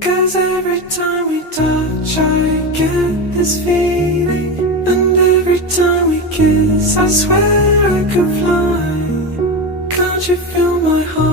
'Cause every time we touch I get this feeling, and every time we kiss I swear I could fly. Can't you feel my heart